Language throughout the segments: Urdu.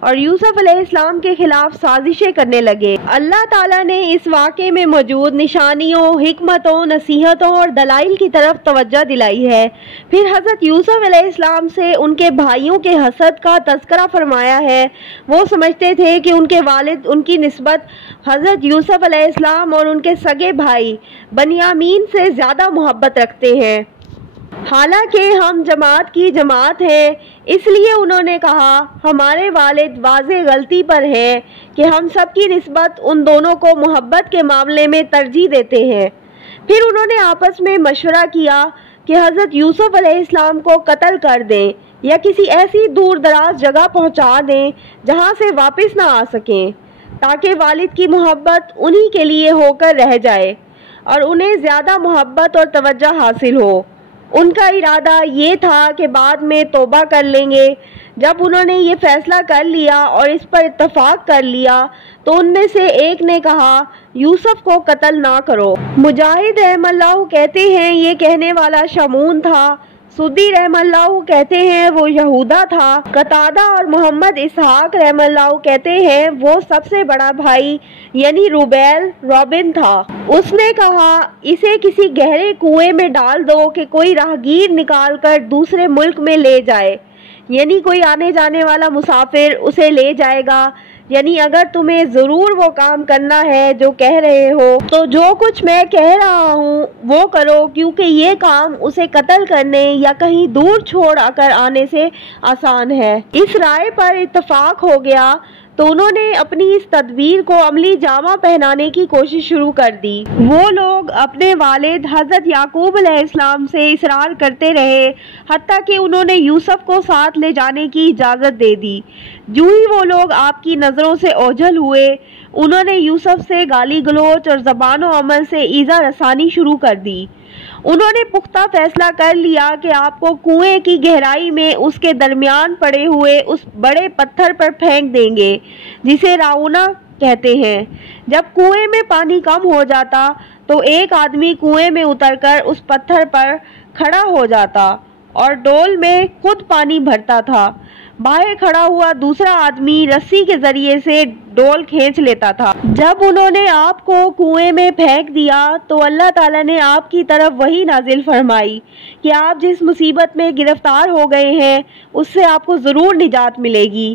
اور یوسف علیہ السلام کے خلاف سازشیں کرنے لگے۔ اللہ تعالیٰ نے اس واقعے میں موجود نشانیوں، حکمتوں، نصیحتوں اور دلائل کی طرف توجہ دلائی ہے۔ پھر حضرت یوسف علیہ السلام سے ان کے بھائیوں کے حسد کا تذکرہ فرمایا ہے۔ وہ سمجھتے تھے کہ ان کے والد ان کی نسبت حضرت یوسف علیہ السلام اور ان کے سگے بھائی بنیامین سے زیادہ محبت رکھتے ہیں، حالانکہ ہم جماعت کی جماعت ہیں۔ اس لیے انہوں نے کہا ہمارے والد واضح غلطی پر ہیں کہ ہم سب کی نسبت ان دونوں کو محبت کے معاملے میں ترجیح دیتے ہیں۔ پھر انہوں نے آپس میں مشورہ کیا کہ حضرت یوسف علیہ السلام کو قتل کر دیں یا کسی ایسی دور دراز جگہ پہنچا دیں جہاں سے واپس نہ آ سکیں، تاکہ والد کی محبت انہی کے لیے ہو کر رہ جائے اور انہیں زیادہ محبت اور توجہ حاصل ہو۔ ان کا ارادہ یہ تھا کہ بعد میں توبہ کر لیں گے۔ جب انہوں نے یہ فیصلہ کر لیا اور اس پر اتفاق کر لیا تو ان میں سے ایک نے کہا یوسف کو قتل نہ کرو۔ مجاہد رحمہ اللہ کہتے ہیں یہ کہنے والا شمعون تھا۔ سدی رحمہ اللہ کہتے ہیں وہ یہودا تھا۔ قتادہ اور محمد اسحاق رحمہ اللہ کہتے ہیں وہ سب سے بڑا بھائی یعنی روبن تھا۔ اس نے کہا اسے کسی گہرے کنویں میں ڈال دو کہ کوئی راہگیر نکال کر دوسرے ملک میں لے جائے، یعنی کوئی آنے جانے والا مسافر اسے لے جائے گا۔ یعنی اگر تمہیں ضرور وہ کام کرنا ہے جو کہہ رہے ہو تو جو کچھ میں کہہ رہا ہوں وہ کرو، کیونکہ یہ کام اسے قتل کرنے یا کہیں دور چھوڑ کر آنے سے آسان ہے۔ اس رائے پر اتفاق ہو گیا تو انہوں نے اپنی اس تدبیر کو عملی جامہ پہنانے کی کوشش شروع کر دی۔ وہ لوگ اپنے والد حضرت یعقوب علیہ السلام سے اصرار کرتے رہے حتیٰ کہ انہوں نے یوسف کو ساتھ لے جانے کی اجازت دے دی۔ جو ہی وہ لوگ آپ کی نظروں سے اوجھل ہوئے، انہوں نے یوسف سے گالی گلوچ اور زبان و عمل سے ایذا رسانی شروع کر دی۔ انہوں نے پختہ فیصلہ کر لیا کہ آپ کو کنویں کی گہرائی میں اس کے درمیان پڑے ہوئے اس بڑے پتھر پر پھینک دیں گے جسے راؤنا کہتے ہیں۔ جب کنویں میں پانی کم ہو جاتا تو ایک آدمی کنویں میں اتر کر اس پتھر پر کھڑا ہو جاتا اور ڈول میں خود پانی بھرتا تھا۔ باہر کھڑا ہوا دوسرا آدمی رسی کے ذریعے سے ڈول کھینچ لیتا تھا۔ جب انہوں نے آپ کو کنویں میں پھینک دیا تو اللہ تعالیٰ نے آپ کی طرف وحی نازل فرمائی کہ آپ جس مصیبت میں گرفتار ہو گئے ہیں اس سے آپ کو ضرور نجات ملے گی۔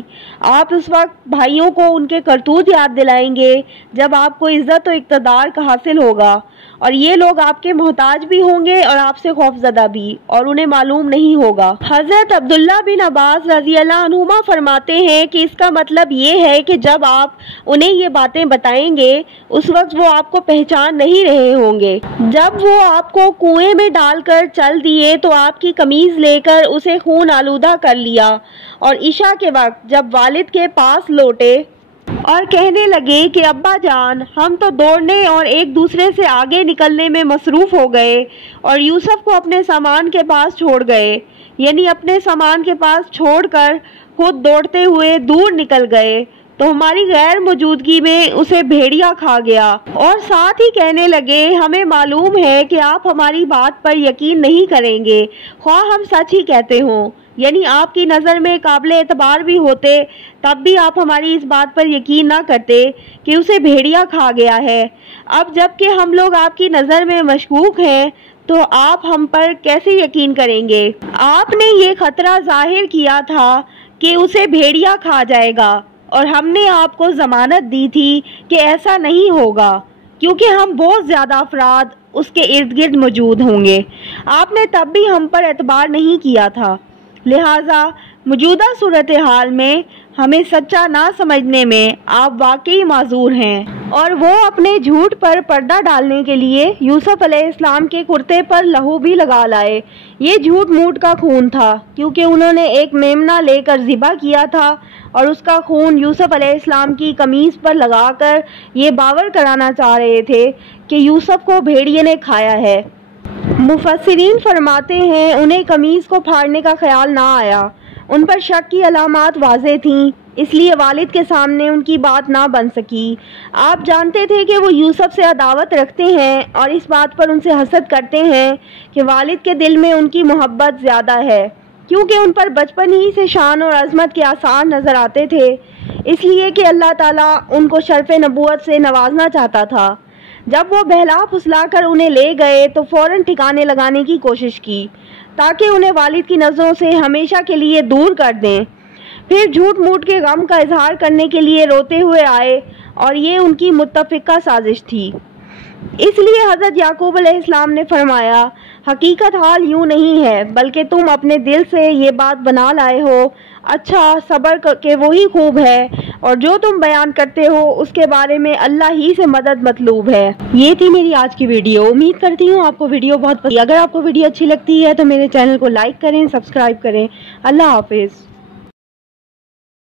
آپ اس وقت بھائیوں کو ان کے کرتوت یاد دلائیں گے جب آپ کو عزت و اقتدار کا حاصل ہوگا، اور یہ لوگ آپ کے محتاج بھی ہوں گے اور آپ سے خوف زدہ بھی، اور انہیں معلوم نہیں ہوگا۔ حضرت عبداللہ بن عباس رضی اللہ عنہما فرماتے ہیں کہ اس کا مطلب یہ ہے کہ جب آپ انہیں یہ باتیں بتائیں گے اس وقت وہ آپ کو پہچان نہیں رہے ہوں گے۔ جب وہ آپ کو کنویں میں ڈال کر چل دیے تو آپ کی قمیض لے کر اسے خون آلودہ کر لیا، اور عشاء کے وقت جب والد کے پاس لوٹے اور کہنے لگے کہ ابا جان ہم تو دوڑنے اور ایک دوسرے سے آگے نکلنے میں مصروف ہو گئے اور یوسف کو اپنے سامان کے پاس چھوڑ گئے، یعنی اپنے سامان کے پاس چھوڑ کر خود دوڑتے ہوئے دور نکل گئے، تو ہماری غیر موجودگی میں اسے بھیڑیا کھا گیا، اور ساتھ ہی کہنے لگے ہمیں معلوم ہے کہ آپ ہماری بات پر یقین نہیں کریں گے خواہ ہم سچ ہی کہتے ہوں، یعنی آپ کی نظر میں قابل اعتبار بھی ہوتے تب بھی آپ ہماری اس بات پر یقین نہ کرتے کہ اسے بھیڑیا کھا گیا ہے۔ اب جب کہ ہم لوگ آپ کی نظر میں مشکوک ہیں تو آپ ہم پر کیسے یقین کریں گے؟ آپ نے یہ خطرہ ظاہر کیا تھا کہ اسے بھیڑیا کھا جائے گا، اور ہم نے آپ کو ضمانت دی تھی کہ ایسا نہیں ہوگا کیونکہ ہم بہت زیادہ افراد اس کے ارد گرد موجود ہوں گے۔ آپ نے تب بھی ہم پر اعتبار نہیں کیا تھا، لہٰذا موجودہ صورتحال میں ہمیں سچا نہ سمجھنے میں آپ واقعی معذور ہیں۔ اور وہ اپنے جھوٹ پر پردہ ڈالنے کے لیے یوسف علیہ السلام کے کرتے پر لہو بھی لگا لائے۔ یہ جھوٹ موٹ کا خون تھا کیونکہ انہوں نے ایک میمنہ لے کر ذبح کیا تھا اور اس کا خون یوسف علیہ السلام کی قمیص پر لگا کر یہ باور کرانا چاہ رہے تھے کہ یوسف کو بھیڑیے نے کھایا ہے۔ مفسرین فرماتے ہیں انہیں قمیص کو پھاڑنے کا خیال نہ آیا، ان پر شک کی علامات واضح تھیں، اس لیے والد کے سامنے ان کی بات نہ بن سکی۔ آپ جانتے تھے کہ وہ یوسف سے عداوت رکھتے ہیں اور اس بات پر ان سے حسد کرتے ہیں کہ والد کے دل میں ان کی محبت زیادہ ہے، کیونکہ ان پر بچپن ہی سے شان اور عظمت کے آثار نظر آتے تھے۔ اس لیے کہ اللہ تعالیٰ ان کو شرف نبوت سے نوازنا چاہتا تھا۔ جب وہ بہلا پھسلا کر انہیں لے گئے تو فوراً ٹھکانے لگانے کی کوشش کی تاکہ انہیں والد کی نظروں سے ہمیشہ کے لیے دور کر دیں۔ پھر جھوٹ موٹ کے غم کا اظہار کرنے کے لیے روتے ہوئے آئے اور یہ ان کی متفقہ سازش تھی۔ اس لیے حضرت یعقوب علیہ السلام نے فرمایا، حقیقت حال یوں نہیں ہے بلکہ تم اپنے دل سے یہ بات بنا لائے ہو۔ اچھا، صبر کہ وہی خوب ہے، اور جو تم بیان کرتے ہو اس کے بارے میں اللہ ہی سے مدد مطلوب ہے۔ یہ تھی میری آج کی ویڈیو۔ امید کرتی ہوں آپ کو ویڈیو بہت پسند۔ اگر آپ کو ویڈیو اچھی لگتی ہے تو میرے چینل کو لائک کریں، سبسکرائب کریں۔ اللہ حافظ۔